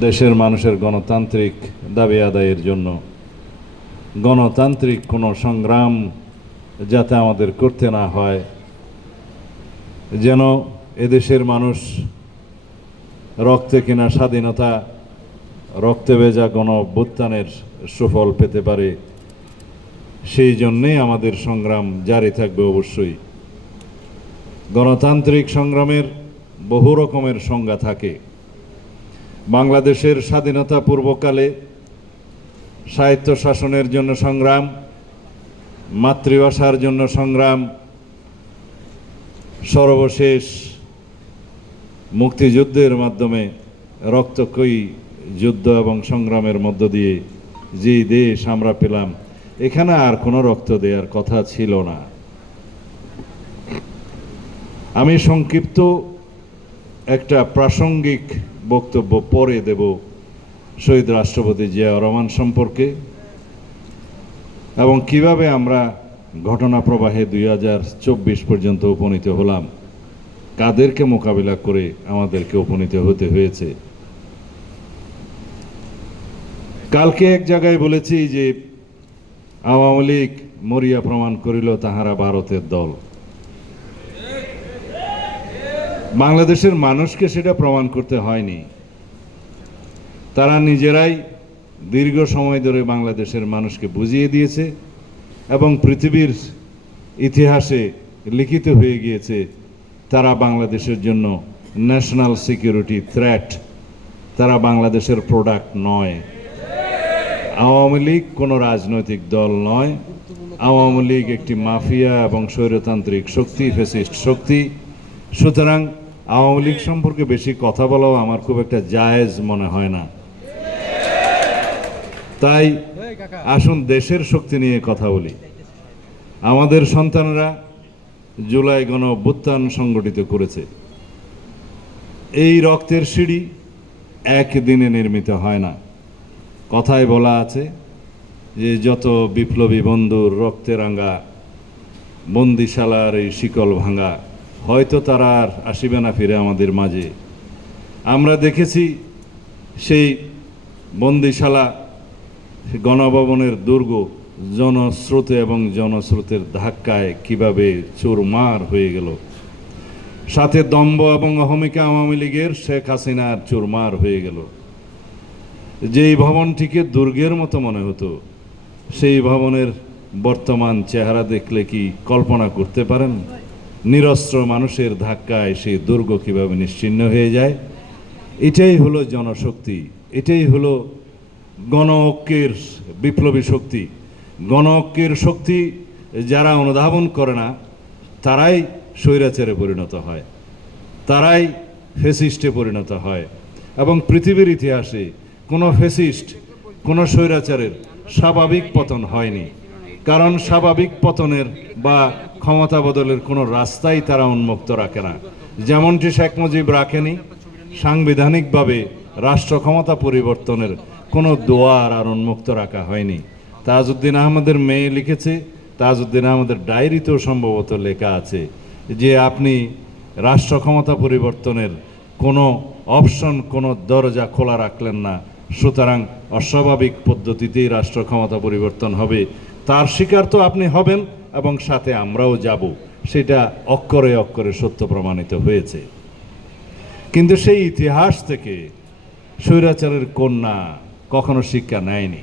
দেশের মানুষের গণতান্ত্রিক দাবি আদায়ের জন্য। গণতান্ত্রিক কোনো সংগ্রাম যাতে আমাদের করতে না হয়। যেন এদেশের মানুষ রক্তে কিনা স্বাধীনতা, রক্তে ভেজা গণ সুফল পেতে পারে, সেই জন্যেই আমাদের সংগ্রাম জারি থাকবে অবশ্যই। গণতান্ত্রিক সংগ্রামের বহু রকমের সংজ্ঞা থাকে। বাংলাদেশের স্বাধীনতা পূর্বকালে সাহিত্য শাসনের জন্য সংগ্রাম, মাতৃভাষার জন্য সংগ্রাম, সর্বশেষ মুক্তিযুদ্ধের মাধ্যমে রক্তক্ষয়ী যুদ্ধ এবং সংগ্রামের মধ্য দিয়ে যে দেশ আমরা পেলাম, এখানে আর কোনো রক্ত দেওয়ার কথা ছিল না। আমি সংক্ষিপ্ত একটা প্রাসঙ্গিক বক্তব্য পরে দেব শহীদ রাষ্ট্রপতি জিয়া রহমান সম্পর্কে। এবং কীভাবে আমরা ঘটনা প্রবাহে দুই হাজার চব্বিশ পর্যন্ত উপনীত হলাম, কাদেরকে মোকাবিলা করে আমাদেরকে উপনীত হতে হয়েছে। কালকে এক জায়গায় বলেছি যে আওয়ামী লীগ মরিয়া প্রমাণ করিল তাহারা ভারতের দল। বাংলাদেশের মানুষকে সেটা প্রমাণ করতে হয়নি। তারা নিজেরাই দীর্ঘ সময় ধরে বাংলাদেশের মানুষকে বুঝিয়ে দিয়েছে এবং পৃথিবীর ইতিহাসে লিখিত হয়ে গিয়েছে, তারা বাংলাদেশের জন্য ন্যাশনাল সিকিউরিটি থ্রেট তারা বাংলাদেশের প্রোডাক্ট নয়। আওয়ামী লীগ কোনো রাজনৈতিক দল নয়। আওয়ামী লীগ একটি মাফিয়া এবং স্বৈরতান্ত্রিক শক্তি ফেসিস্ট শক্তি। সুতরাং আওয়ামী লীগ সম্পর্কে বেশি কথা বলাও আমার খুব একটা জায়েজ মনে হয় না। তাই আসুন দেশের শক্তি নিয়ে কথা বলি। আমাদের সন্তানরা জুলাই গণ অভ্যুত্থান সংগঠিত করেছে। এই রক্তের সিঁড়ি একদিনে নির্মিত হয় না। কথায় বলা আছে যে যত বিপ্লবী বন্ধুর রক্তে রাঙ্গা বন্দিশালার এই শিকল ভাঙা হয়তো তারা আর আসিবে না ফিরে আমাদের মাঝে। আমরা দেখেছি সেই বন্দিশালা গণভবনের দুর্গ জনস্রোতে এবং জনস্রোতের ধাক্কায় কীভাবে চুরমার হয়ে গেল। সাথে দম্ভ এবং অহমিকা আওয়ামী লীগের শেখ হাসিনার চুরমার হয়ে গেল। যেই ভবনটিকে দুর্গের মতো মনে হতো, সেই ভবনের বর্তমান চেহারা দেখলে কি কল্পনা করতে পারেন? নিরস্ত্র মানুষের ধাক্কায় সেই দুর্গ কীভাবে নিশ্চিন্ন হয়ে যায়? এটাই হলো জনশক্তি, এটাই হলো গণ ঐক্যের বিপ্লবী শক্তি। গণ ঐক্যের শক্তি যারা অনুধাবন করে না, তারাই স্বৈরাচারে পরিণত হয়, তারাই ফেসিস্টে পরিণত হয় এবং পৃথিবীর ইতিহাসে কোনো ফেসিস্ট, কোনো স্বৈরাচারের স্বাভাবিক পতন হয়নি। কারণ স্বাভাবিক পতনের বা ক্ষমতা বদলের কোনো রাস্তাই তারা উন্মুক্ত রাখে না। যেমনটি শেখ মুজিব রাখেনি, সাংবিধানিকভাবে রাষ্ট্র ক্ষমতা পরিবর্তনের কোনো দোয়ার আর উন্মুক্ত রাখা হয়নি। তাজউদ্দিন আহমদের মেয়ে লিখেছে, তাজউদ্দিন আহমদের ডায়েরিতেও সম্ভবত লেখা আছে যে আপনি রাষ্ট্র ক্ষমতা পরিবর্তনের কোনো অপশন, কোনো দরজা খোলা রাখলেন না। সুতরাং অস্বাভাবিক পদ্ধতিতেই রাষ্ট্র ক্ষমতা পরিবর্তন হবে। তার শিকার তো আপনি হবেন এবং সাথে আমরাও যাব। সেটা অক্ষরে অক্ষরে সত্য প্রমাণিত হয়েছে। কিন্তু সেই ইতিহাস থেকে স্বৈরাচারের কন্যা কখনো শিক্ষা নেয়নি।